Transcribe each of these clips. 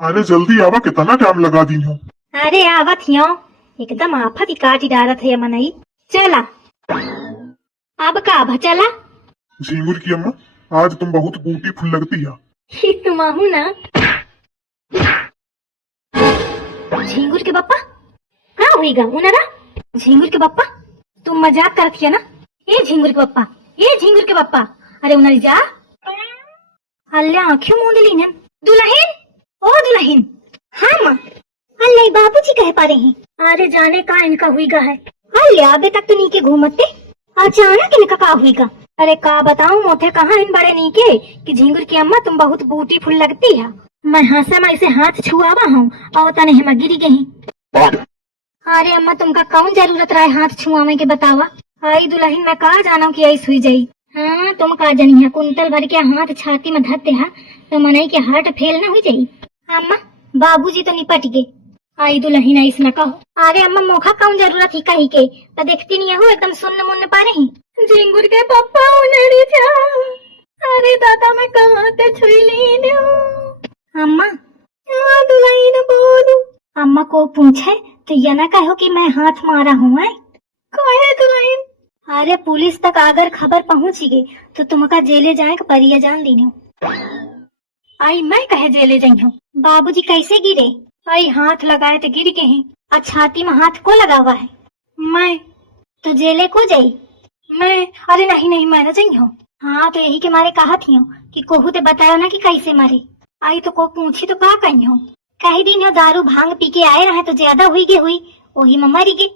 अरे जल्दी आवा, कितना टाइम लगा दी हूँ। अरे आवत हियो, एकदम आफत ही काटी डालत है मनई। चला अब का भचला झींगुर की अम्मा, आज तुम बहुत ब्यूटीफुल लगती है। तुम आहू ना झिंगुर के पप्पा का हुईगा उनरा। झिंगुर के पप्पा तुम मजाक करत हिया ना। ये झिंगुर के पप्पा, ये झिंगुर के पप्पा, अरे उनरी जा अल्लाह आँखें मूंद ली ने। दुल्हन, ओ दुल्हन। हाँ माँ। अल्लाह बाबूजी कह पा रहे हैं। अरे जाने का इनका हुईगा है। अल्लाह अबे तक तो नीके घूमते, अचानक इनका का हुईगा। अरे का बताऊं मोथे कहाँ इन बड़े नीके कि झिंगुर की अम्मा तुम बहुत ब्यूटीफुल लगती है। मैं हंसा मैं इसे हाथ छुआवा हूँ और तने हम गिरी गई। अरे अम्मा तुमका कौन जरूरत रहा है हाथ छुआवे के बतावा। आई दुल्हन मैं कहा जाना कि ऐसी हुई जाई। हाँ तुम का जनी है कुंतल भर के हाथ छाती में धरते है तो मनई के हार्ट फेल न हुई जाई। अम्मा बाबूजी तो निपट गए। आई दुल्हन ऐसा न कहो। अरे अम्मा मोखा कौन जरूरत ही कही के तो देखती नहीं हो एकदम सुन्न मुन्न पा रही। झिंगुर के पप्पा उनड़ी जा। अरे दादा मैं कहाँ ते छुई ली अम्मा। हाँ दुल्हन बोलू। अम्मा को पूछे तो यह न कहो कि मैं हाथ मारा हूँ। कहे दुल्हन। अरे पुलिस तक अगर खबर पहुँची गई तो तुमका जेले जाए का परिया जान दी हूँ। आई मैं कहे जेले जाई हूँ। बाबूजी कैसे गिरे। आई हाथ लगाए तो गिर गए हैं। और छाती में हाथ को लगा हुआ है। मैं तो जेले को जाई। मैं अरे नहीं नहीं मैं न जाई हूँ। हाँ तो यही के मारे कहा थी कि कोहू ते बताया ना कि कैसे मारे। आई तो को पूछी तो का कही हूँ। कही दिन हो दारू भांग पी के आए रहे तो ज्यादा हुई गे हुई वही में मरी गे।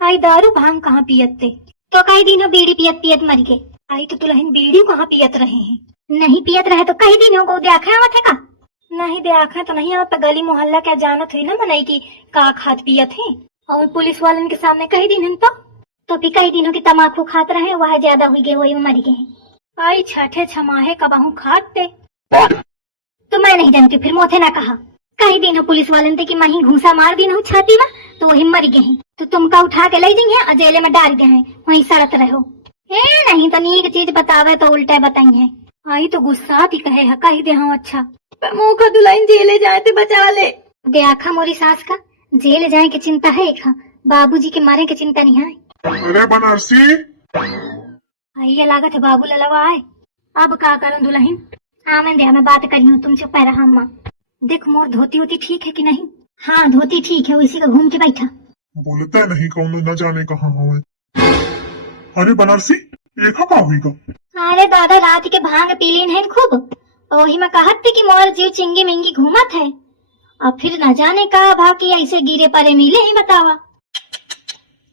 आई दारू भांग कहाँ पियते तो कई दिन हो बीड़ी पियत पियत मर गए। आई तो दुल्हन बीड़ी कहाँ पियत रहे हैं। नहीं पियत रहे तो कई दिन हो गो देखा आवत है का। नहीं देखा तो नहीं आवत गली मोहल्ला क्या जानत हुई ना मनई की का खात पियत है। और पुलिस वालन के सामने कई दिन तो भी कई दिनों की तमाकू खात रहे वह ज्यादा हुई गए वही में मर गए। आई छठे छमाहे कबाहू खाते तो मैं नहीं जानती फिर मोथे ना कहा। कई दिन हो पुलिस वालन थे कि मैं ही घूसा मार दी हूँ छाती में तो वही मर गए हैं। तो तुमका उठा के ले जाइए और जेले में डाल गए हैं वहीं सड़त रहो। ए नहीं तो नीक चीज बतावे तो उल्टा बताई है। आई तो गुस्सा थी कहे है कही दे हाँ अच्छा मौका दुल्हन जेले जाए तो बचा ले। देखा मोरी सास का जेल जाए की चिंता है एक बाबूजी के मारे की चिंता नहीं है। अरे बनारसी। ये लागत है बाबू ललवा आए। अब का करूं दुल्हन। हाँ मैं दे मैं बात करी हूँ तुम चुप रहा। अम्मा देख मोर धोती होती ठीक है कि नहीं। हाँ धोती ठीक है उसी का घूम के बैठा। बोलता नहीं कौन न जाने कहाँ हूँ। अरे बनारसी एक का हुईगा। अरे दादा रात के भांग पीलीन है खूब वही में कहत थी कि मोर जीव चिंगी मिंगी घूमत है और फिर न जाने का भाग ऐसे गिरे परे मिले ही बतावा।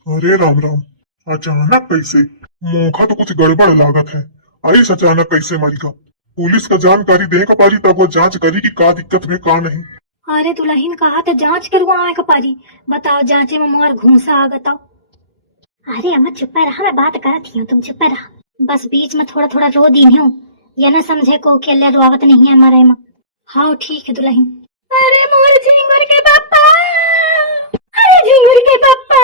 अरे राम राम, अचानक कैसे। मौका तो कुछ गड़बड़ लागत है। ऐस अचानक कैसे मरीगा। पुलिस का जानकारी दे का पारी तब वो जांच करी कि का दिक्कत में का नहीं। अरे दुल्हन कहा तो जांच करवाए का पारी बताओ जांचे में मोर घूसा आ बताओ। अरे अम्मा चुप रहा मैं बात करती हूँ तुम चुप रहा। बस बीच में थोड़ा थोड़ा रो दी हूँ ये न समझे को अकेले रोवत नहीं है हमारे में। हाँ ठीक है दुल्हन। अरे मोर झिंगुर के पापा। अरे झिंगुर के पापा।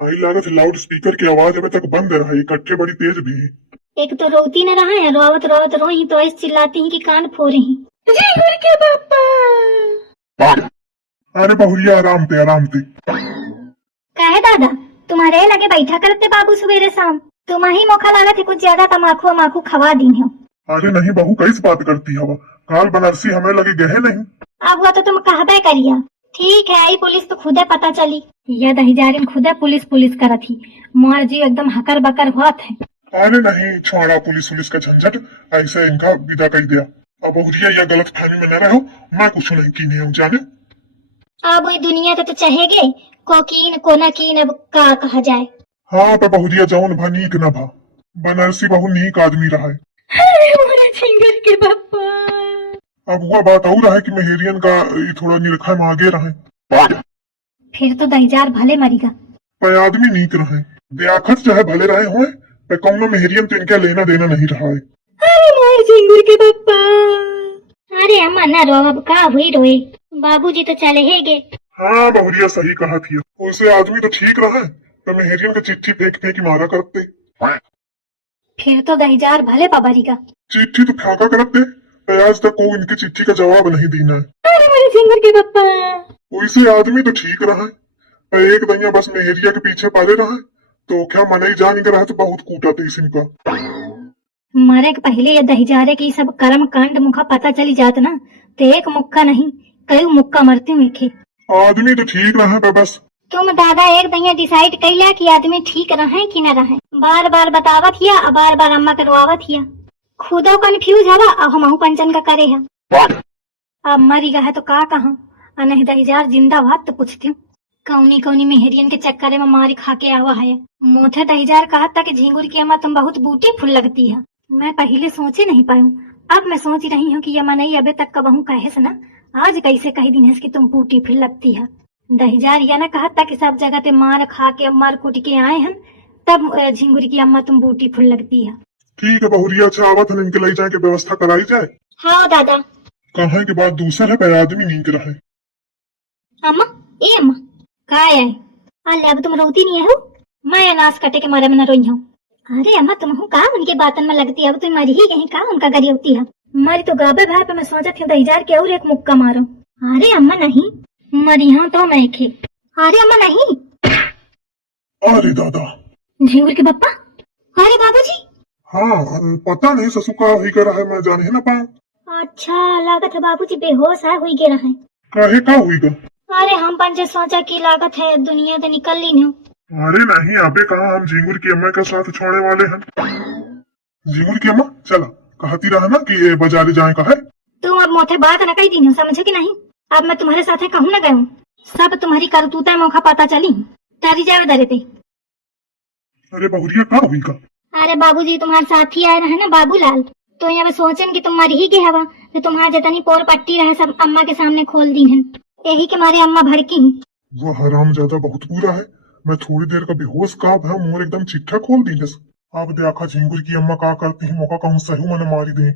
आई लागत लाउड स्पीकर की आवाज अभी तक बंद रहा इकट्ठे बड़ी तेज भी है। एक तो रोती न रहा है रोवत रोवत रोही तो ऐसे चिल्लाती है कि कान फोड़ी झिंगुर के पापा। अरे बहुरिया आराम ते कहे दादा तुम्हारे लगे बैठा करते बाबू सवेरे शाम तुम ही मौका लागत है कुछ ज्यादा तमाकू अमाकू खवा दी हो। अरे नहीं बहू कैसे बात करती हवा। काल बनारसी हमें लगे गए नहीं। अब हुआ तो तुम कहबे करिया। ठीक है आई पुलिस तो खुदे पता चली यह दहिजारी खुदे पुलिस पुलिस करा थी मोर जी एकदम हकर बकर हुआ थे। अरे नहीं छोड़ा पुलिस का झंझट ऐसे इनका विदा कर दिया। अब बहुरिया या गलत फहमी में न रहो मैं कुछ नहीं की नहीं जाने। अब वही दुनिया तो चाहेगे कोकीन को न कीन अब का कहा जाए। हाँ तो बहुरिया जौन भा नीक न भा बनारसी बहु नीक आदमी रहा है। के पापा। अब हुआ बात और है कि मेहरियन का थोड़ा निरखा में आगे रहे। फिर तो दहिजार भले मरीगा पर आदमी नीक रहे ब्याखत चाहे भले रहे हुए पर कौनो मेहरियन तो इनका लेना देना नहीं रहा है। अरे मोर झिंगुर के पापा। अरे अम्मा ना रो अब का हुई रोए बाबूजी तो चले है गे। हाँ बहुरिया सही कहा थी उसे आदमी तो ठीक रहा तो मेहरियन का चिट्ठी फेंक फेंक मारा करते। फिर तो दहिजार भले पबरी का चिट्ठी तो फाका करते पर आज तक को इनकी चिट्ठी का जवाब नहीं देना है। अरे मेरे झिंगुर के पप्पा, वैसे आदमी तो ठीक रहा है, पर एक दैया बस मेहरिया के पीछे पाले रहा है, तो क्या मनई जान के रहा तो बहुत कूटा थे इनका। मरे के पहले ये दहिजारे की सब कर्म कांड मुखा पता चली जात ना, तो एक मुक्का नहीं कई मुक्का मरती हूँ एके। आदमी तो ठीक रहा है, पर बस तुम दादा एक दैया डिसाइड कैला कि आदमी ठीक रहे कि न रहे, बार बार बतावत हिया और बार बार अम्मा करवावत हिया, खुदो कंफ्यूज हवा अब हमहू पंचन का करे है। अब मरी गया है तो का कहूँ, और नहीं दहिजार जिंदा बात तो पूछती हूँ, कौनी कौनी मेहरियन के चक्कर में मारी खा के आवा है। मोथे दहिजार कहा था कि झिंगुर की अम्मा तुम बहुत बूटी फूल लगती है। मैं पहले सोचे नहीं पाऊँ, अब मैं सोच रही हूँ कि ये नहीं अबे तक का बहू कहे से ना, आज कैसे कही दिन है कि तुम बूटी फूल लगती है। दहिजार यह ना कहा था कि सब जगह ते मार खा के मार कुट के आए हैं, तब झिंगुर की अम्मा तुम बूटी फूल लगती है। ठीक है बहुरिया, अच्छा आवत है, इनके ले जाए के व्यवस्था कराई जाए। हाँ दादा। कहा के बाद दूसरा है, पर आदमी नीक रहे। अम्मा, ए अम्मा का है? अल्ले अब तुम रोती नहीं हो? मैं अनाज कटे के मारे में न रोई हूँ। अरे अम्मा तुम हो का उनके बातन में लगती है, अब तुम मरी ही गई का उनका गरी होती है। मरी तो गाबे भाई पे मैं सोचा थी दहिजार के और एक मुक्का मारो। अरे अम्मा नहीं मरी हूँ तो मैं खे। अरे अम्मा नहीं। अरे दादा, झिंगुर के पप्पा, अरे बाबूजी। हाँ पता नहीं ससु का ही करा है, मैं जाने ना पाऊँ। अच्छा लागत है बाबूजी बेहोश है हुई गे रहे। काहे का हुई गा? अरे हम पंचे सोचा की लागत है दुनिया से निकल ली नहीं। अरे नहीं, अबे कहा हम झिंगुर की अम्मा के साथ छोड़ने वाले हैं। झिंगुर की अम्मा चला, कहती रहा ना कि ये बाजारे जाए का है। तुम अब मोथे बात न कही दी समझे कि नहीं? अब मैं तुम्हारे साथ कहूँ न गयू, सब तुम्हारी करतूता मौका पता चली, तारी जावे दरे थे। अरे बहुरिया का हुई का? अरे बाबूजी तुम्हारे साथी आए रहे ना बाबूलाल, तो यहाँ सोचन कि तुम मर ही गए हवा, तो तुम्हारा जतनी पोर पट्टी रहे सब अम्मा के सामने खोल दी है, यही के मारे अम्मा भड़की। वो हराम ज्यादा बहुत बुरा है, मैं थोड़ी देर का बेहोश का भा मोर एकदम चिट्ठा खोल दी। अब देखा झिंगुर की अम्मा का करती है, मौका कहूँ सही मैंने मारी दे।